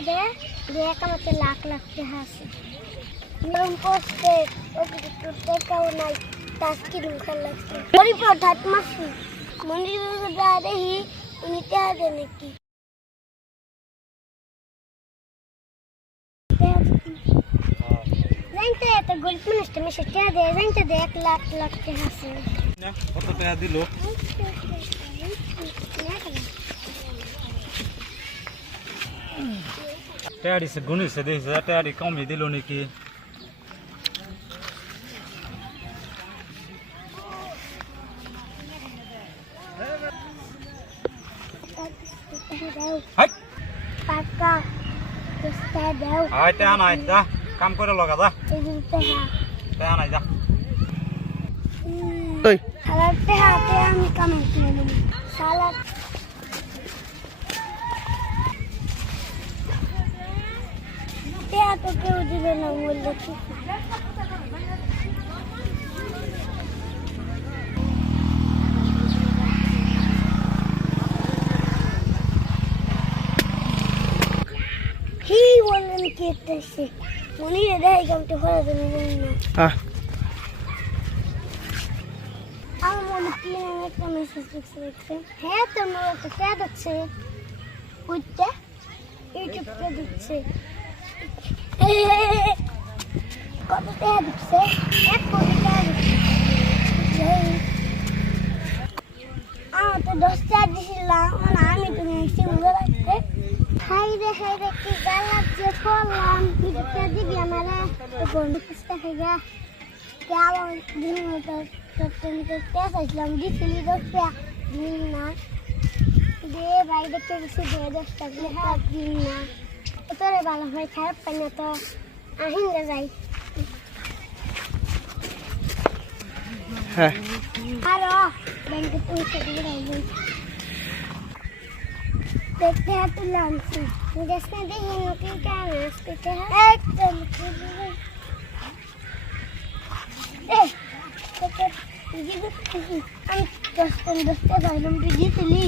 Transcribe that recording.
দে দে কামাতে লাখ লাখ টাকা আছে নিয়ম করতে ওকে তো টাকাও নাই তাস কি রুখার লাগছে মরি প্রধাত মাসি মন্দির যা দেখি উনি টাকা দেন নাকি জানতে এত গরিব মানুষটা মেশে টাকা দেয় জানতে দে এক লাখ লাখ টাকা আছে না, কত টাকা দিল টায়ারি সে গুনিছে দেখছে টায়ারি কমই দিল নাকি নাই যা কাম করে লগা যা টাকা নাই যা আমি তো কেউ দিবে না বললে কি কি বললেন কি সে মনে রে গামটা হয়ে যাবে না। আহ। আমার মনে কি একটা মেসেজ লিখছে লিখছে হ্যাঁ তো আমার একটা ক্যাদ আছে উঠতে ইউটিউবকে দিচ্ছে? কত টাকা দিচ্ছে এক কোটি টাকা আমার তো দশ টাকা দিছিলাম মানে আমি তো নিয়েছি উড়ে রাখতে হাই রে হাই রে কি গালাপ যে করলাম ইউটিউবটা দিবি আমার বন্ধু খুঁজতে হয়ে যা কেমন দিন মতো সপ্তাহে চাইছিলাম দিছিলি দশটা দিন না দিয়ে বাড়ি দেখতে গেছি দিয়ে দশটা দিন দিন না তোরে ভালো হয় খারাপ পাই না তো আহিন গে যাই। হ্যাঁ। আরও ব্যাংকে পয়সা দিয়ে রাখবেন দেখতে হাত তুলছি দেখতে দেখি নতুন কেমন আসতে একদম আমি দশটা দশটা যাইলাম তুই দিয়েছিলি